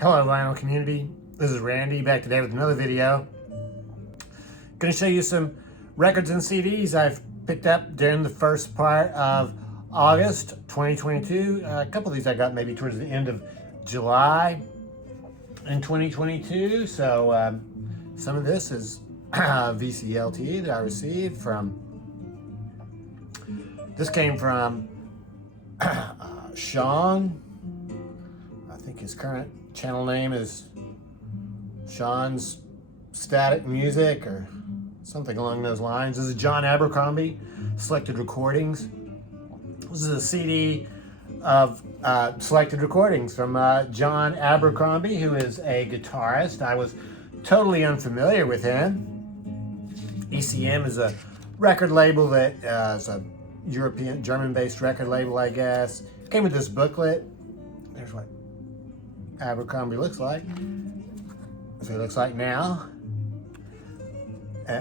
Hello vinyl community, this is Randy back today with another video. Going to show you some records and CDs I've picked up during the first part of August 2022. A couple of these I got maybe towards the end of July in 2022. So some of this is VCLT that I received from, this came from Sean. I think his current channel name is Sean's Static Music or something along those lines. This is John Abercrombie, Selected Recordings. This is a CD of selected recordings from John Abercrombie, who is a guitarist. I was totally unfamiliar with him. ECM is a record label that is a European, German-based record label, I guess. Came with this booklet. There's what Abercrombie looks like. That's what it looks like now.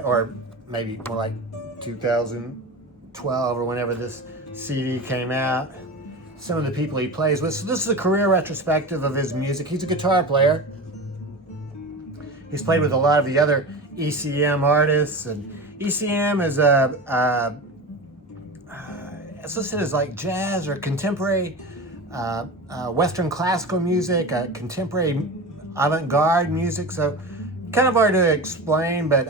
Or maybe more like 2012 or whenever this CD came out. Some of the people he plays with. So this is a career retrospective of his music. He's a guitar player. He's played with a lot of the other ECM artists. And ECM is it's listed as like jazz or contemporary Western classical music, contemporary avant-garde music. So kind of hard to explain, but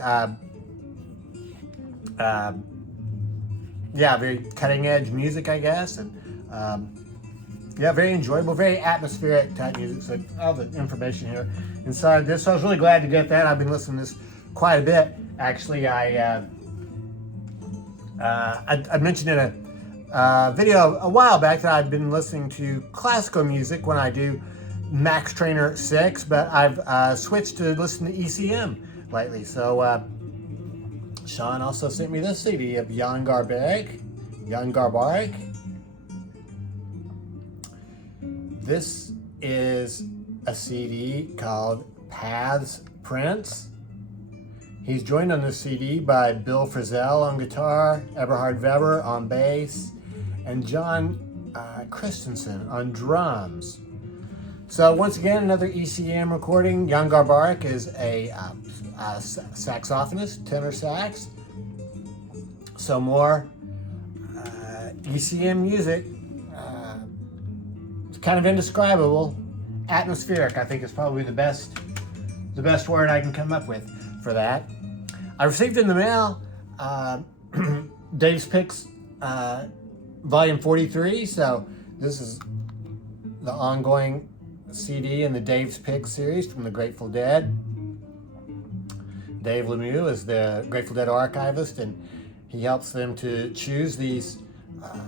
yeah, very cutting edge music, I guess. And yeah, very enjoyable, very atmospheric type music. So all the information here inside this. So I was really glad to get that. I've been listening to this quite a bit. Actually, I mentioned in a video a while back that I've been listening to classical music when I do Max Trainer 6, but I've switched to listen to ECM lately. So Sean also sent me this CD of Garbarek. This is a CD called Paths Prince. He's joined on this CD by Bill Frisell on guitar, Eberhard Weber on bass, and John Christensen on drums. So once again, another ECM recording. Garbarek is a saxophonist, tenor sax. So more ECM music. It's kind of indescribable. Atmospheric, I think, is probably the best word I can come up with for that. I received in the mail Dave's Picks Volume 43. So this is the ongoing CD in the Dave's Picks series from the Grateful Dead. Dave Lemieux is the Grateful Dead archivist, and he helps them to choose these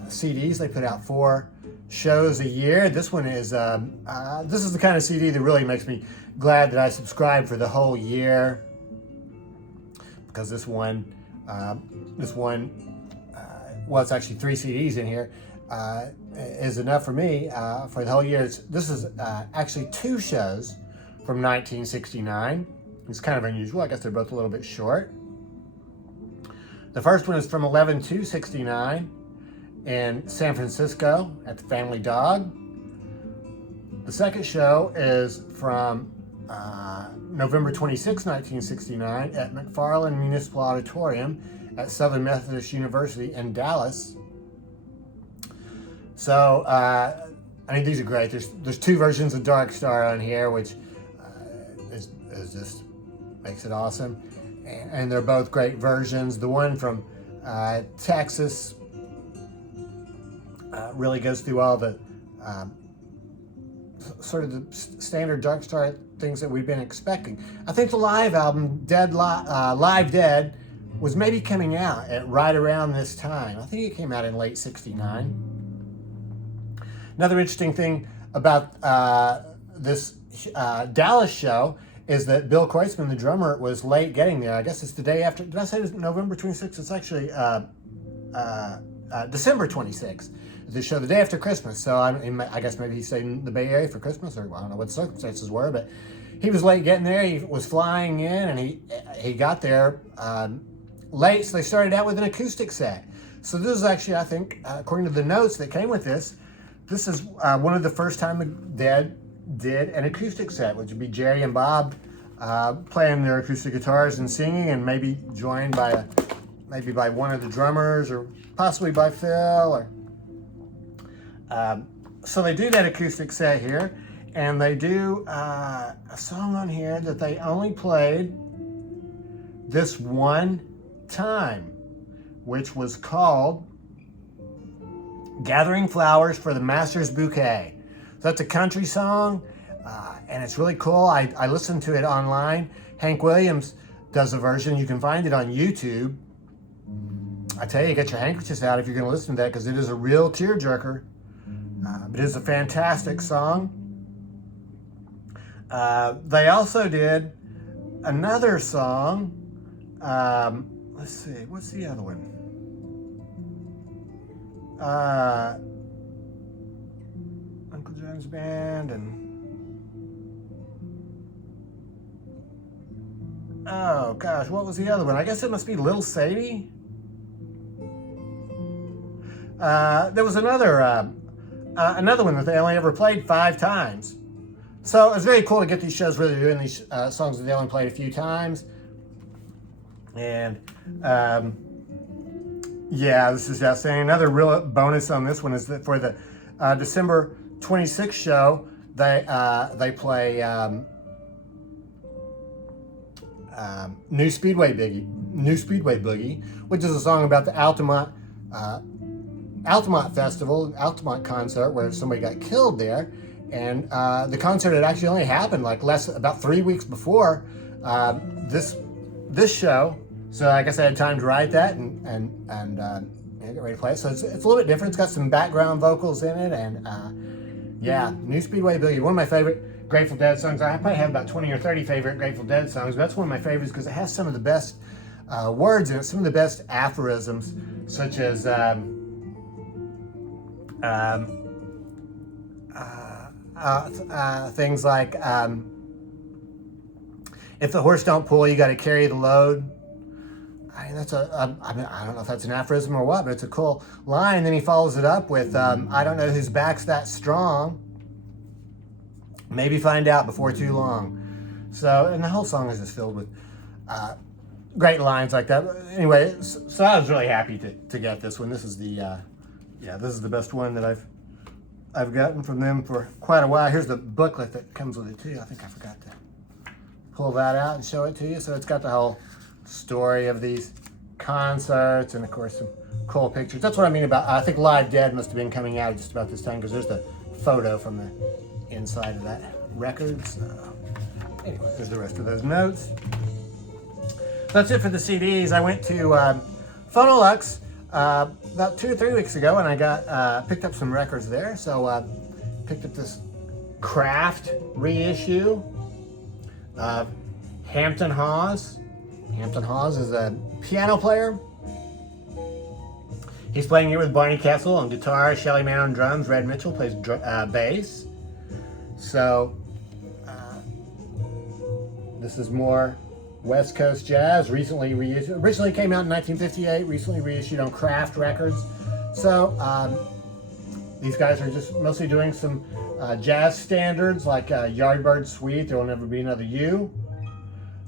CDs. They put out 4 shows a year. This one is this is the kind of CD that really makes me glad that I subscribed for the whole year, because this one, well, it's actually 3 CDs in here, is enough for me for the whole year. This is actually 2 shows from 1969. It's kind of unusual. I guess they're both a little bit short. The first one is from 11/2/69 in San Francisco at the Family Dog. The second show is from November 26, 1969 at McFarland Municipal Auditorium at Southern Methodist University in Dallas. So, I mean, these are great. There's 2 versions of Dark Star on here, which is just makes it awesome. And they're both great versions. The one from Texas really goes through all the sort of the standard Dark Star things that we've been expecting. I think the live album, Live Dead, was maybe coming out at right around this time. I think it came out in late '69. Another interesting thing about this Dallas show is that Bill Kreutzmann, the drummer, was late getting there. I guess it's the day after. Did I say it was November 26th? It's actually December 26th. The show the day after Christmas. So I guess maybe he stayed in the Bay Area for Christmas, or I don't know what the circumstances were, but he was late getting there. He was flying in, and he got there late, so they started out with an acoustic set. So this is actually, I think, according to the notes that came with this, this is one of the first time the Dead did an acoustic set, which would be Jerry and Bob playing their acoustic guitars and singing, and maybe joined by by one of the drummers, or possibly by Phil. Or so they do that acoustic set here, and they do a song on here that they only played this one time, which was called Gathering Flowers for the Master's Bouquet. So that's a country song, and it's really cool. I listened to it online. Hank Williams does a version. You can find it on YouTube. I tell you, get your handkerchiefs out if you're going to listen to that, because it is a real tearjerker. But it is a fantastic song. They also did another song. Let's see, what's the other one? Uncle John's Band, and oh gosh, what was the other one? I guess it must be Little Sadie. There was another one that they only ever played 5 times. So it's very cool to get these shows where they're doing these songs that they only played a few times. And yeah, this is outstanding. Another real bonus on this one is that for the December 26th show, they play New Speedway Boogie, which is a song about the Altamont Festival, Altamont concert, where somebody got killed there. And the concert had actually only happened like about 3 weeks before this show. So I guess I had time to write that and get ready to play it. So it's a little bit different. It's got some background vocals in it, and yeah, New Speedway Boogie, one of my favorite Grateful Dead songs. I probably have about 20 or 30 favorite Grateful Dead songs, but that's one of my favorites because it has some of the best words in it, some of the best aphorisms, such as things like if the horse don't pull, you got to carry the load. I mean, that's I don't know if that's an aphorism or what, but it's a cool line. Then he follows it up with, I don't know whose back's that strong. Maybe find out before too long. So, and the whole song is just filled with great lines like that. Anyway, so I was really happy to get this one. This is the this is the best one that I've gotten from them for quite a while. Here's the booklet that comes with it too. I think I forgot to pull that out and show it to you. So it's got the whole story of these concerts, and of course some cool pictures. That's what I mean about, I think Live Dead must have been coming out just about this time, because there's the photo from the inside of that record. So anyway, there's the rest of those notes. That's it for the CDs. I went to Phonolux about 2 or 3 weeks ago, and I got picked up some records there. So picked up this Kraft reissue of Hampton Hawes. Hampton Hawes is a piano player. He's playing here with Barney Kessel on guitar, Shelly Mann on drums, Red Mitchell plays bass. So this is more West Coast jazz, recently reissued. Originally came out in 1958, recently reissued on Kraft Records. So these guys are just mostly doing some jazz standards like Yardbird Suite, There Will Never Be Another You.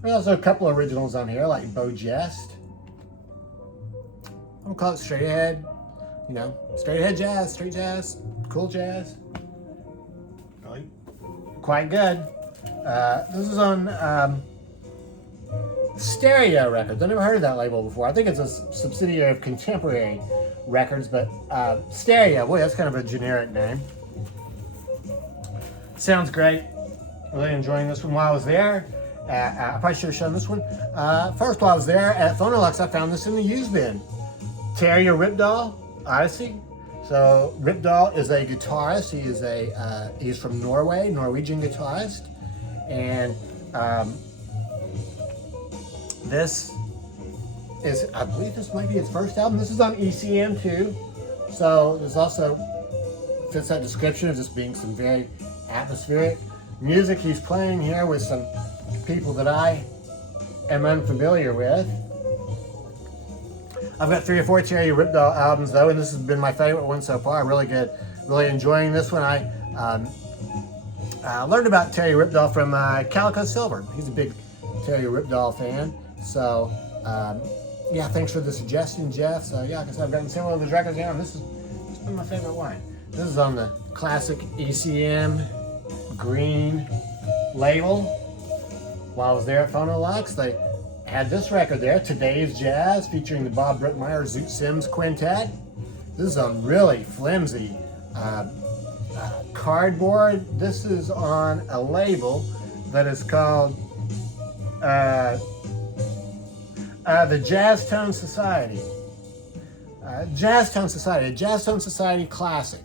There's also a couple of originals on here, like Beau Jest. I'm gonna call it straight ahead, straight ahead jazz, straight jazz, cool jazz. Really quite good. This is on Stereo Records. I never heard of that label before. I think it's a subsidiary of Contemporary Records, but Stereo, boy, that's kind of a generic name. Sounds great. Really enjoying this one while I was there. I probably should have shown this one. First, while I was there at Phonolux, I found this in the used bin. Terje Rypdal, Odyssey. So Rypdal is a guitarist. He's from Norway, Norwegian guitarist, and this is, I believe this might be his first album. This is on ECM too. So there's also fits that description of just being some very atmospheric music. He's playing here with some people that I am unfamiliar with. I've got 3 or 4 Terje Rypdal albums though, and this has been my favorite one so far. Really good, really enjoying this one. I Learned about Terje Rypdal from Calico Silver. He's a big Terje Rypdal fan. So, yeah, thanks for the suggestion, Jeff. So, yeah, like I said, I've gotten several of his records down. This has been my favorite one. This is on the classic ECM green label. While I was there at Phonolux, they had this record there, Today's Jazz, featuring the Bob Brookmeyer Zoot Sims Quintet. This is on really flimsy cardboard. This is on a label that is called the Jazz Tone Society. Jazz Tone Society, a Jazz Tone Society classic.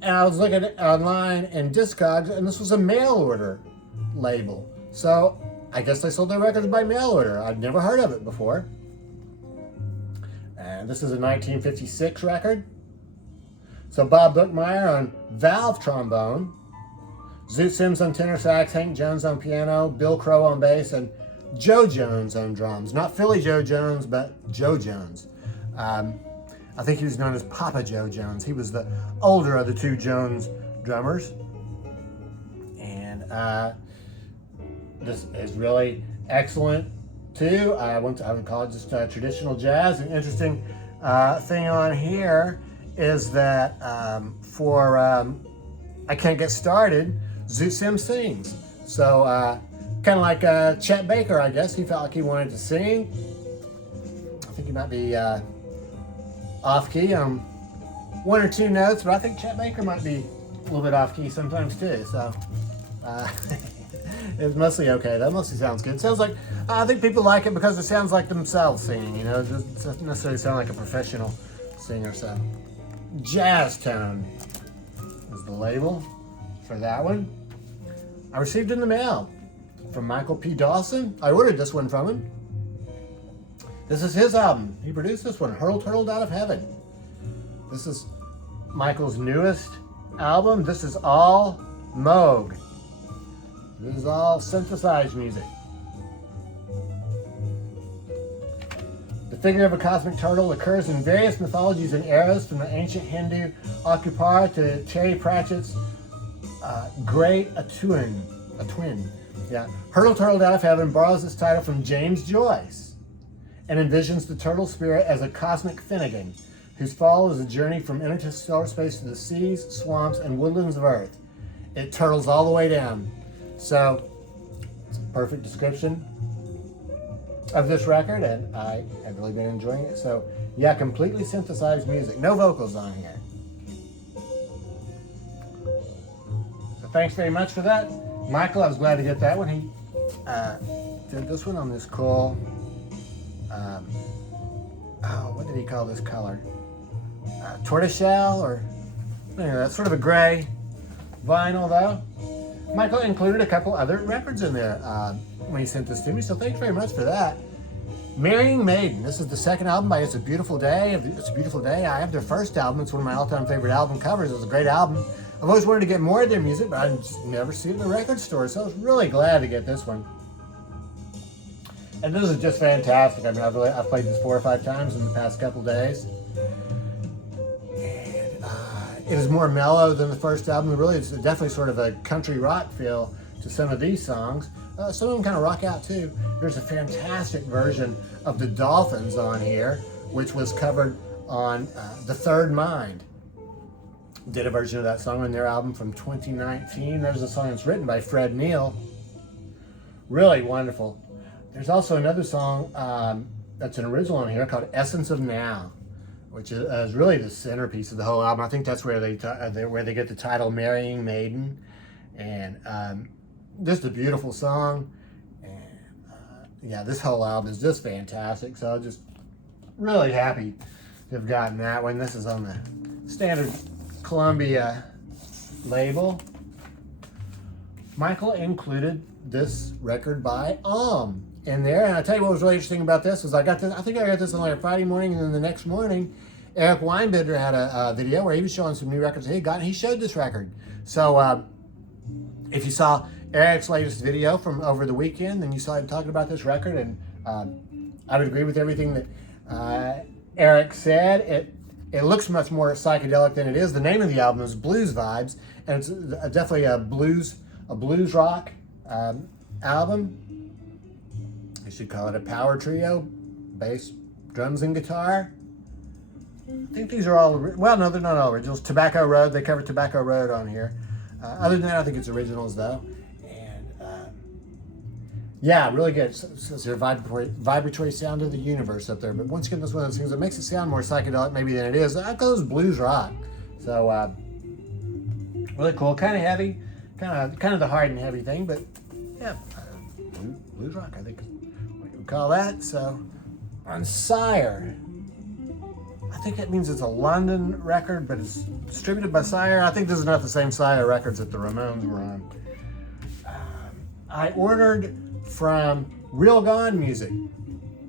And I was looking online in Discogs, and this was a mail order label. So I guess they sold their records by mail order. I'd never heard of it before. And this is a 1956 record. So Bob Brookmeyer on valve trombone, Zoot Sims on tenor sax, Hank Jones on piano, Bill Crow on bass, and Joe Jones on drums. Not Philly Joe Jones, but Joe Jones. I think he was known as Papa Joe Jones. He was the older of the two Jones drummers. And this is really excellent too. I would call it just traditional jazz. An interesting thing on here is that for I Can't Get Started, Zoot Sims sings. So kind of like Chet Baker, I guess. He felt like he wanted to sing. I think he might be off key on one or two notes, but I think Chet Baker might be a little bit off key sometimes too. So it's mostly okay. That mostly sounds good. It sounds like, I think people like it because it sounds like themselves singing, you know, it doesn't necessarily sound like a professional singer. So Jazz Tone is the label for that one. I received in the mail from Michael P. Dawson. I ordered this one from him. This is his album. He produced this one, Hurtleturtled Out of Heaven. This is Michael's newest album. This is all Moog. This is all synthesized music. The figure of a cosmic turtle occurs in various mythologies and eras, from the ancient Hindu Akupara to Terry Pratchett's Great Atwin. Yeah. Hurtleturtled Out of Heaven borrows its title from James Joyce and envisions the turtle spirit as a cosmic Finnegan whose fall is a journey from interstellar space to the seas, swamps, and woodlands of Earth. It turtles all the way down. So it's a perfect description of this record, and I have really been enjoying it. So yeah, completely synthesized music, no vocals on here. So thanks very much for that, Michael. I was glad to get that one. He did this one on this cool, what did he call this color? Tortoiseshell, or anyway, that's sort of a gray vinyl though. Michael included a couple other records in there when he sent this to me, so thanks very much for that. Marrying Maiden. This is the second album by It's a Beautiful Day. It's a Beautiful Day. I have their first album. It's one of my all-time favorite album covers. It was a great album. I've always wanted to get more of their music, but I just never see it in the record store, so I was really glad to get this one. And this is just fantastic. I mean, I've played this 4 or 5 times in the past couple days. And it is more mellow than the first album. Really, it's definitely sort of a country rock feel to some of these songs. Some of them kind of rock out too. There's a fantastic version of the Dolphins on here, which was covered on The Third Mind. Did a version of that song on their album from 2019. There's a song that's written by Fred Neil. Really wonderful. There's also another song that's an original on here called Essence of Now, which is really the centerpiece of the whole album. I think that's where they get the title Marrying Maiden. And just a beautiful song. And yeah, this whole album is just fantastic. So I'm just really happy to have gotten that one. This is on the standard Columbia label. Michael included this record by in there, and I tell you what was really interesting about this was I think I got this on like a Friday morning, and then the next morning Eric Weinbinder had a video where he was showing some new records he had gotten. He showed this record. So if you saw Eric's latest video from over the weekend, then you saw him talking about this record, and I would agree with everything that Eric said. It looks much more psychedelic than it is. The name of the album is Bluesvibes, and it's definitely a blues a blues rock album. I should call it a power trio, bass, drums, and guitar. I think these are all, well, no, they're not all originals. Tobacco Road, they cover Tobacco Road on here. Other than that, I think it's originals though. And yeah, really good. It's their vibratory sound of the universe up there. But once again, that's one of those things that makes it sound more psychedelic maybe than it is. I call those blues rock. So really cool, kind of heavy, kind of the hard and heavy thing, but yeah, blues rock, I think is what you would call that. So on Sire, I think that means it's a London record, but it's distributed by Sire. I think this is not the same Sire records that the Ramones were on. I ordered from Real Gone Music.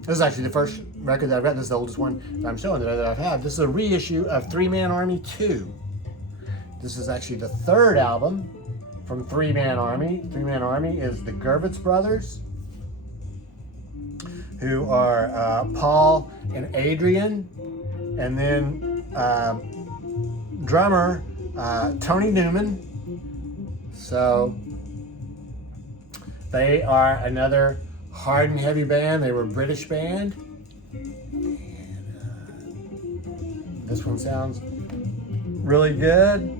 This is actually the first record that I've got. This is the oldest one that I'm showing that I've had. This is a reissue of Three Man Army 2. This is actually the third album from Three Man Army. Three Man Army is the Gervitz brothers, who are Paul and Adrian, and then drummer Tony Newman. So they are another hard and heavy band. They were a British band. And this one sounds really good.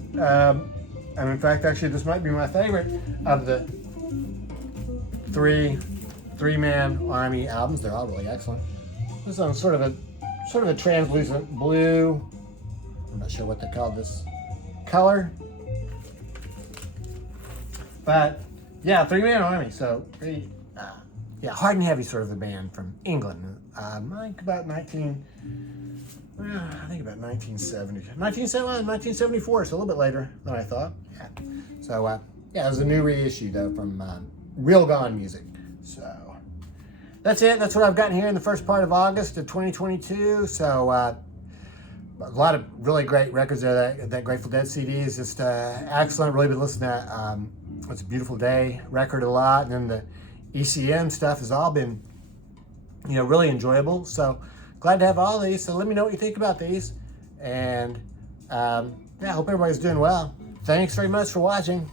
And in fact, actually, this might be my favorite of the three-man army albums. They're all really excellent. This one's sort of a translucent blue. I'm not sure what they call this color, but yeah, Three-Man Army. So pretty, yeah, hard and heavy sort of a band from England. I think about 1974, so a little bit later than I thought. Yeah. So yeah, it was a new reissue though from Real Gone Music. So that's it. That's what I've gotten here in the first part of August of 2022. So a lot of really great records there. That Grateful Dead CD is just excellent. Really been listening to It's a Beautiful Day record a lot, and then the ECM stuff has all been, really enjoyable. So glad to have all these. So let me know what you think about these, and yeah, I hope everybody's doing well. Thanks very much for watching.